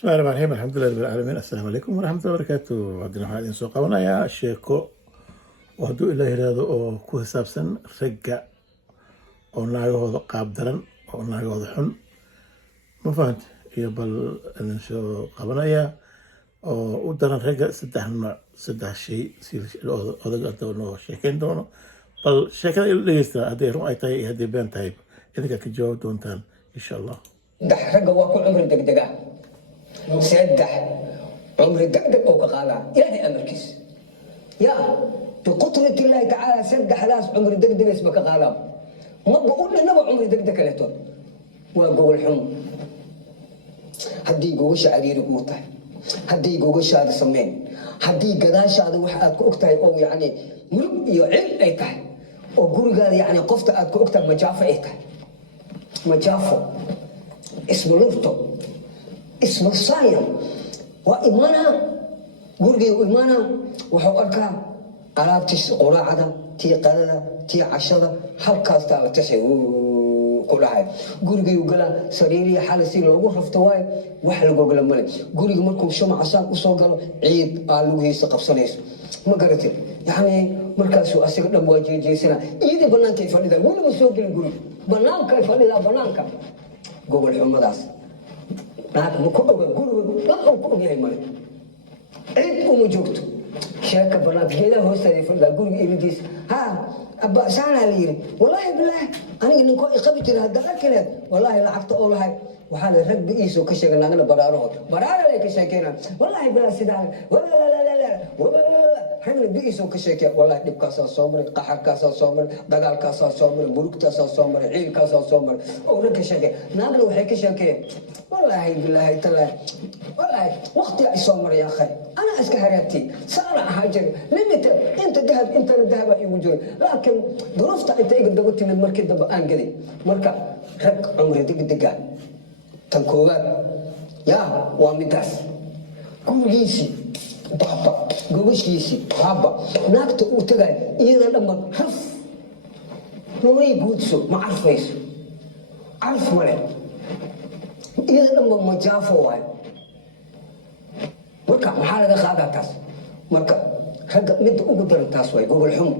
بسم الله الرحمن الرحيم. الحمد لله رب العالمين. السلام عليكم ورحمة الله وبركاته. عبدنا waxaa idin soo qabanayaa sheeko oo hadduu ilaahay yiraahdo oo ku xisaabsan ragga oo naagahooda qaab daran oo naagahooda xun ma fahant iyo bal idin soo qabanayaa oo u daran ragga saddex shay si odaga noo sheekayn doono bal sheekada ila dhegeysta hadday run ay tahay iyo hadday been tahay idinka ka jawaab doontaan insha allah. ragga waa ku cumri degdeg ah saddex cumri degdeg oo ka qaada ilaahay amarkiis yaa biqudrati illaahi tacaala saddexdaas cumri degdegays ba ka qaada maba u dhinaba cumri degdeg kaleeto waa gogol xun haddii gogasha cariiri kuu tahay haddii gogashaada sameyn haddii gadaashaada wax aad ku og tahay oo yacni murug iyo cil ay tahay oo gurigaada yacni qofta aad ku og tahay majaafo ay tahay majaafo isma lufto اسمه صاير وإيمانا قرقي وإيمانا وحو أركا ألابتي قراعة تي قلالة تي عشرة حلقة تالا تسعي كل هاي قرقي وقلا سريري حالة سير لو رفتواي وحلقوا قلا ملك قرقي مركم شمع عشان وصوقلوا عيد قالوا هي سقف صنيس ما قرأت يعني مركزو أسيق لمواجه جيسنا إذا بنان كيف لذا ولا مسوق القرقي بنان كيف لذا بنانك قول حمداس naag ma ku oga guriga dhaqan ku ogyahay male cid uma joogto sheeka banaanka geedaha hoosteeda fadhidaa guriga iridiis ha abba saanaa la yidhi wallaahi bilaahi aniga ninkoo iqabi jira hadda arkileed wallaahi lacagta oo lahay waxaa la rag bigiisoo ka sheega naagna baraarahood baraara lay ka sheekeynaan wallaahi bilaahi sidaa ragna bigiisoo ka sheekeya wallaahi dhibkaasaa soo maray qaxarkaasaa soo maray dagaalkaasaa soo maray burugtaasaa soo maray ciilkaasaa soo maray oo rag ka sheekeya naagna waxay ka sheekeeyeen والله بالله تلا والله وقتي عصام يا أخي أنا أسكت هريتي صار هاجر لمتى أنت ذهب أنت الذهب يوجد لكن ظروفت أنت إيجاد دوتي من المركز ده بقى أنجلي مركز رك عمري دق دقة تنكوات يا وامداس كوجيسي بابا جوجيسي بابا ناكت وتجاي إذا لما حف نوري جودسو ما عرف إيش عرف ماله إذا لما مجافوا مركا محل هذا تاس مركا هذا مد أقدر تاس واي قول حم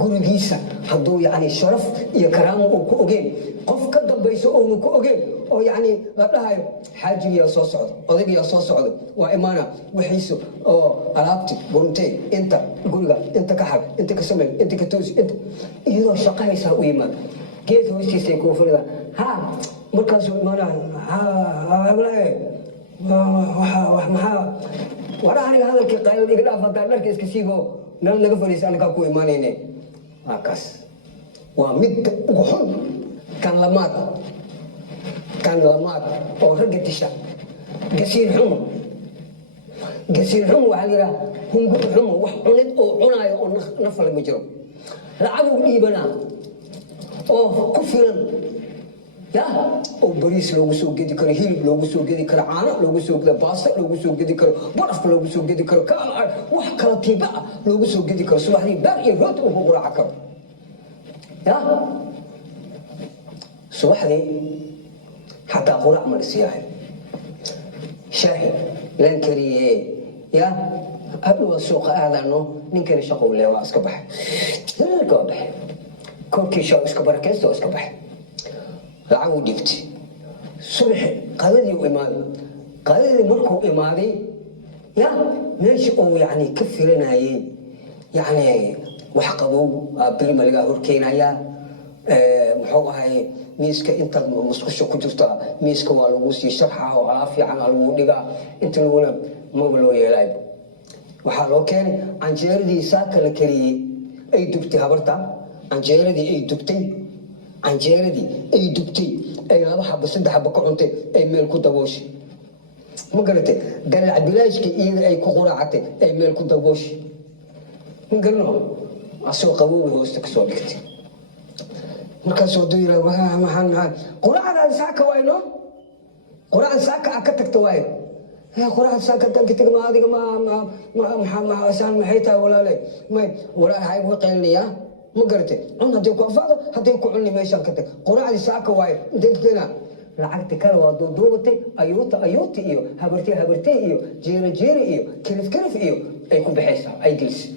قول جيسا حدو يعني شرف يا كرام وكوجين قف كذا بيسوون وكوجين أو يعني لا هاي حاجة يا صوص عود أذيب يا صوص عود وإيمانا وحيسو أو ألابتي برمتي أنت قول أنت كحب أنت كسمن أنت كتوز أنت إذا شقة يسوي إيمان جيت هو يستيقظ فردا ها مركز إيمانا ها وراني هذا الكقال اللي قلنا فضل مركز كسيبه نحن نقفل أنا كاكو إيمانيني هكاس ومد وحن كان لمات أو رجع تشا قصير حم وعليها هم قط حم وحنت أو عناي أو نفل مجرم لعبوا إيبنا أو كفرا يا أو بريس لو سوق جدي كره هيل لو سوق جدي كره عانا لو سوق ذا باص لو سوق جدي كره برف لو سوق جدي كره كار وحكرة تبع لو سوق جدي كره سواحي باقي رد وهو قرع كر يا سواحي حتى قرع من السياحي شاهي لين كريه يا قبل السوق هذا إنه نكري شقول له واسكبح لا قابح كوكي شو اسكبر كيس واسكبح لعو ديفتي صبح قالدي وإيمان قالدي مركو إيماني يا ماشي أو يعني كفرنا يعني وحقبوا بريم اللي قاعد هركينا يا محوها هاي ميسك أنت مسكوش كجفتا ميسك والوسي شرحها وعافية عن الودقة أنت الأولى ما بلو يلاعب وحالو كان عن جيردي ساكر كري أي دبتي هبرتا عن جيردي أي دبتي عن جيردي أي دبتي أي لما حب سد حب كعنتي أي ميل كدبوش ما قلتي قال عبلاش كي إذا أي كقراعتي أي ميل كدبوش ما قلنا أسوق أبوه وستك سوقتي مركز وديرة وها محل قراعة ساكة وينو قراعة ساكة أكتك توين يا قراعة ساكة تنكتك ما هذه ما أسان محيتها ولا لي ما ولا هاي وقيلني يا ما قلتي عنا ديكو أفضل هديكو عني ما يشاركتك قراعة ساكة وين ديك دينا lacagta kale waa duuduubatay ayuuta iyo habartee iyo jeere iyo kirif iyo ay ku baxaysaa ay gelisay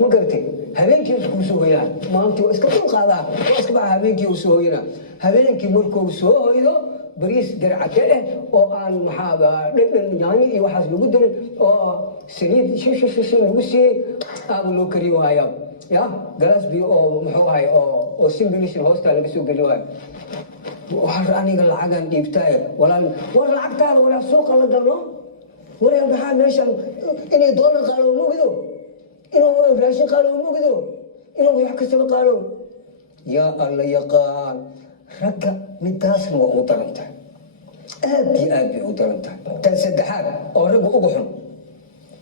ma garatay habeenkii isku soo hoyaan maanta waa iska qaadaa waa iska baxa habeenkii uu soo hoyana habeenkii markuu soo hoydo bariis garcade oo aan maxaaba dhadhan yaanyo iyo waxaas lagu darin oo saliid shish lagu siiyey aaba loo kari waayaa ya galaas biyo oo muxuu ahay oo simbilishin hoosta laga soo geli waayo waxaan aniga lacagan dhiibtay walaal war lacagtaada walaal suuqa la galno wareer maxaa meeshan inay doolar qaalo muugido inuu raashin qaalo muugido inuu wax kastaba qaalo yaa alla yaqaan ragga midaasna waa u daran tahay aad iyo aad bay u daran tahay tan saddexaad oo ragga ugu xun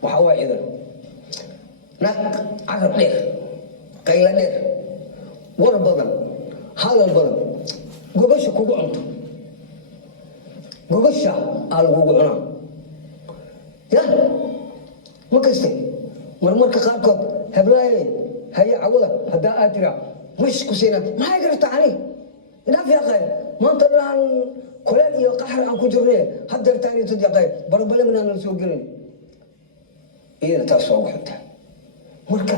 waxaa waa idan nag carab dheer qayla dheer war badan hadal badan gobasha kugu cunto gobasha aa lagugu cunaa ya ma kastay marmarka qaarkood heblaaye haye cawada haddaa aad tiraa mash ku siina maxay garata cani dhaaf yaqay maanta dhan kuleel iyo qaxar aan ku jirnay haddeertaan iyo tudjaqay barbale minaan soo gelin iyada taas soo baxta marka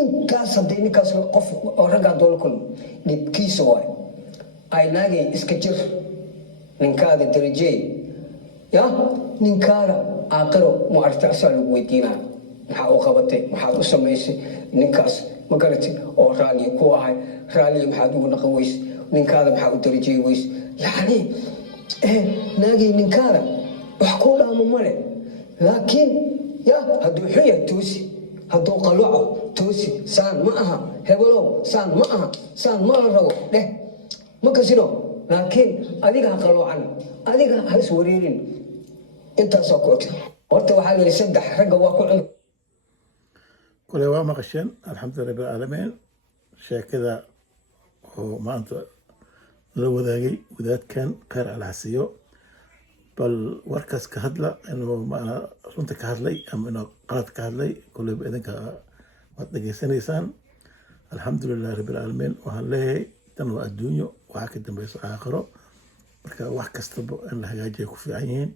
intaas haddii ninkaas qof oo raggaa doola kulmo dhibkiisa waay ay naagay iska jir ninkaada darajey ya ninkaada aakhiro ma aragta asaa lagu weydiinaa maxaa u qabatay maxaad u samaysay ninkaas ma garatay oo raalli ku ahay raalli maxaad ugu dhaqan weys ninkaada maxaa u darajey weys yacni naagay ninkaada wax kuu dhaamo male laakiin ya hadduu xun yahay toosi hadduu qaluuco toosi saan ma aha hebelow saan ma aha saan ma la rabo dheh ma kasino laakiin adiga ha qaluucan adiga ha iswareerin intaasoo ku ogta horta waxaa la yidhi saddex ragga waa ku cun kule waa maqasheen alxamdulilah rabbil caalamiin sheekada oo maanta la wadaagay wadaadkan khayr alhasiyo bal warkaas ka hadla inuu maana runta ka hadlay ama inuu qalad ka hadlay kuleyba idinka waad dhegaysanaysaan alxamdulilah rabbil caalamiin waxaan leeyahay tan waa adduunyo waxaa ka dambayso aakhiro marka wax kastaba in la hagaajiya ku fiican yihiin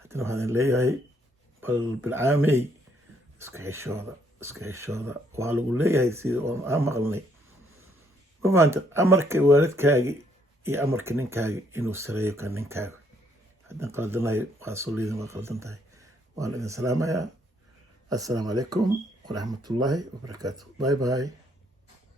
haddana waxaan leeyahay bal bilcaamey iska xishooda waa lagu leeyahay sida oon aan maqalnay ma fahamta amarka waalidkaagi iyo amarka ninkaagi inuu sareeyo ka ninkaaga haddaan qaldanahay waa soliidin waa qaldan tahay waan idin salaamayaa assalaamu calaykum waraxmatullaahi wabarakaatu bye bye